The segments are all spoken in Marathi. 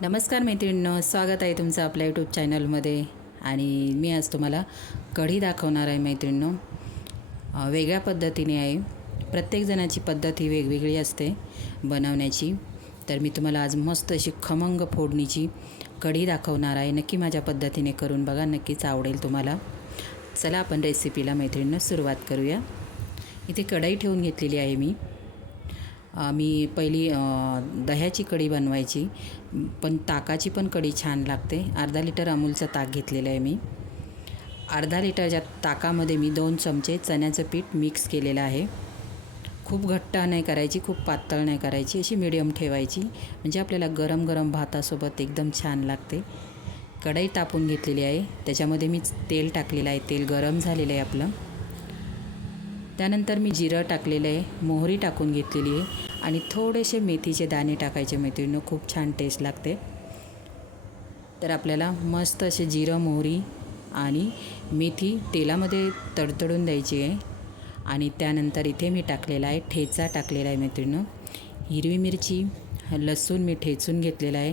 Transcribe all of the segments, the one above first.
नमस्कार मैत्रिणींनो स्वागत आहे तुमचं आपल्या यूट्यूब चॅनलमध्ये आणि मी आज तुम्हाला कढी दाखवणार आहे मैत्रिणींनो. वेगळ्या पद्धतीने आहे. प्रत्येकजणाची पद्धत ही वेगवेगळी असते बनवण्याची. तर मी तुम्हाला आज मस्त अशी खमंग फोडणीची कढी दाखवणार आहे. नक्की माझ्या पद्धतीने करून बघा नक्कीच आवडेल तुम्हाला. चला आपण रेसिपीला मैत्रिणींनो सुरुवात करूया. इथे कढई ठेवून घेतलेली आहे मी. मी पहिली दह्याची कढी बनवायची. पण ताकाची पण कढी छान लागते. अर्धा लिटर अमूलचं ताक घेतलेलं आहे मी. अर्धा लिटरच्या ताकामध्ये मी दोन चमचे चण्याचं पीठ मिक्स केलेलं आहे. खूप घट्ट नाही करायची खूप पातळ नाही करायची. अशी मिडियम ठेवायची. म्हणजे आपल्याला गरम गरम भातासोबत एकदम छान लागते. कढई तापून घेतलेली आहे. त्याच्यामध्ये मी तेल टाकलेलं आहे. तेल गरम झालेलं आहे आपलं. त्यानंतर मी जिरं टाकलेलं आहे मोहरी टाकून घेतलेली आहे आणि थोडेसे मेथीचे दाणे टाकायचे मैत्रिणीनं खूप छान टेस्ट लागते. तर आपल्याला मस्त असे जिरं मोहरी आणि मेथी तेलामध्ये तडतडून द्यायची आहे. आणि त्यानंतर इथे मी टाकलेला आहे ठेचा टाकलेला आहे मैत्रिणीनं. हिरवी मिरची लसूण मी ठेचून घेतलेला आहे.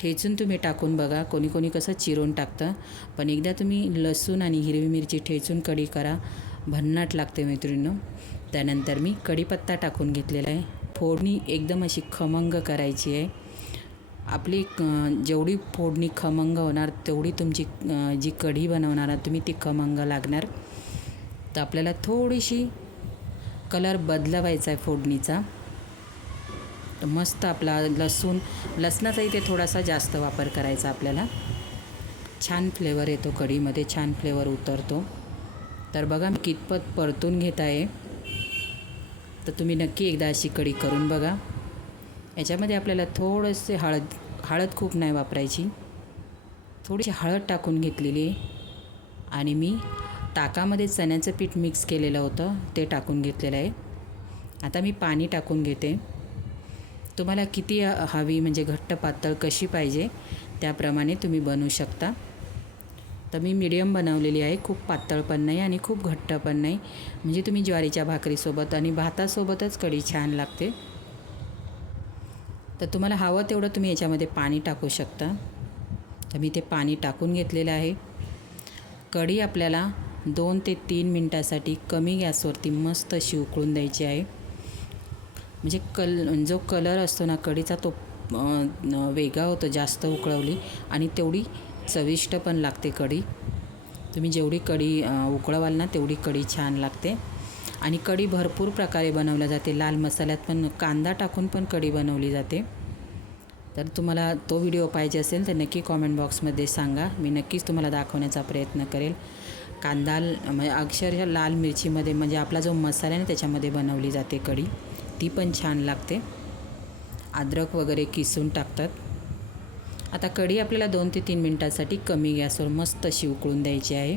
ठेचून तुम्ही टाकून बघा कोणी कोणी कसं चिरून टाकतं. पण एकदा तुम्ही लसूण आणि हिरवी मिरची ठेचून कढी करा. भन्नाट लागते मैत्रिणींनो. त्यानंतर मी कढीपत्ता टाकून घेतलेला आहे. फोडणी एकदम अशी खमंग करायची आहे. आपली क- जेवढी फोडणी खमंग होणार तेवढी तुमची जी कढी बनवणार आहात तुम्ही ती खमंग लागणार. तर आपल्याला थोडीशी कलर बदलवायचा आहे फोडणीचा. तर मस्त आपला लसूण लसणाचा इथे थोडासा जास्त वापर करायचा आपल्याला. छान फ्लेवर येतो कढीमध्ये छान फ्लेवर उतरतो. तर बघा मी कितपत परतून घेत आहे. तर तुम्ही नक्की एकदा अशी कढी करून बघा. याच्यामध्ये आपल्याला थोडंसे हळद हळद खूप नाही वापरायची. थोडीशी हळद टाकून घेतलेली आहे. आणि मी ताकामध्ये चण्याचं पीठ मिक्स केलेलं होतं ते टाकून घेतलेलं आहे. आता मी पाणी टाकून घेते. तुम्हाला किती हवी म्हणजे घट्ट पातळ कशी पाहिजे त्याप्रमाणे तुम्ही बनवू शकता. तर मी मिडियम बनवलेली आहे. खूप पातळ पण नाही आणि खूप घट्ट पण नाही. म्हणजे तुम्ही ज्वारीच्या भाकरीसोबत आणि भातासोबतच कढी छान लागते. तर तुम्हाला हवं तेवढं तुम्ही याच्यामध्ये पाणी टाकू शकता. तर मी ते पाणी टाकून घेतलेलं आहे. कढी आपल्याला दोन ते तीन मिनटासाठी कमी गॅसवरती मस्त अशी उकळून द्यायची आहे. म्हणजे कल जो कलर असतो ना कढीचा तो वेगळा होतो जास्त उकळवली. आणि तेवढी चविष्ट पण लागते कढी. तुम्ही जेवढी कढी उकळवाल ना तेवढी कढी छान लागते. आणि कढी भरपूर प्रकारे बनवल्या जाते. लाल मसाल्यात पण कांदा टाकून पण कढी बनवली जाते. तर तुम्हाला तो व्हिडिओ पाहिजे असेल तर नक्की कॉमेंट बॉक्समध्ये सांगा. मी नक्कीच तुम्हाला दाखवण्याचा प्रयत्न करेल. कांदा म्हणजे अक्षरशः लाल मिरचीमध्ये म्हणजे आपला जो मसाला आहे ना त्याच्यामध्ये बनवली जाते कढी. ती पण छान लागते. अद्रक वगैरे किसून टाकतात. आता कढी आपल्याला दोन ते तीन मिनटासाठी कमी गॅसवर मस्त अशी उकळून द्यायची आहे.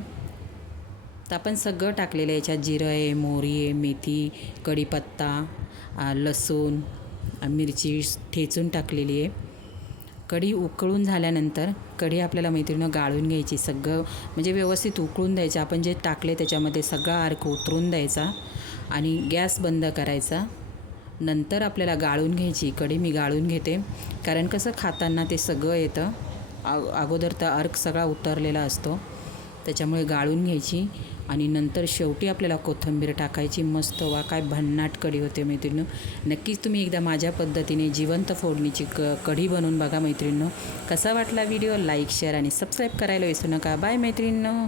तर आपण सगळं टाकलेलं आहे याच्यात जिरं आहे मोहरी आहे मेथी कढीपत्ता लसूण मिरची ठेचून टाकलेली आहे. कढी उकळून झाल्यानंतर कढी आपल्याला मैत्रिणीनं गाळून घ्यायची. सगळं म्हणजे व्यवस्थित उकळून द्यायचं. आपण जे टाकले त्याच्यामध्ये सगळा अर्क उतरून द्यायचा आणि गॅस बंद करायचा. नंतर आपल्याला गाळून घ्यायची. कढी मी गाळून घेते. कारण कसं खाताना ते सगळं येतं. आ अगोदर तर अर्क सगळा उतरलेला असतो. त्याच्यामुळे गाळून घ्यायची. आणि नंतर शेवटी आपल्याला कोथिंबीर टाकायची. मस्त वा काय भन्नाट कढी होते मैत्रिणीनं. नक्कीच तुम्ही एकदा माझ्या पद्धतीने जिवंत फोडणीची क कढी बनवून बघा मैत्रिणीनं. कसा वाटला व्हिडिओ? लाईक शेअर आणि सबस्क्राईब करायला विसरू नका. बाय मैत्रिणीनं.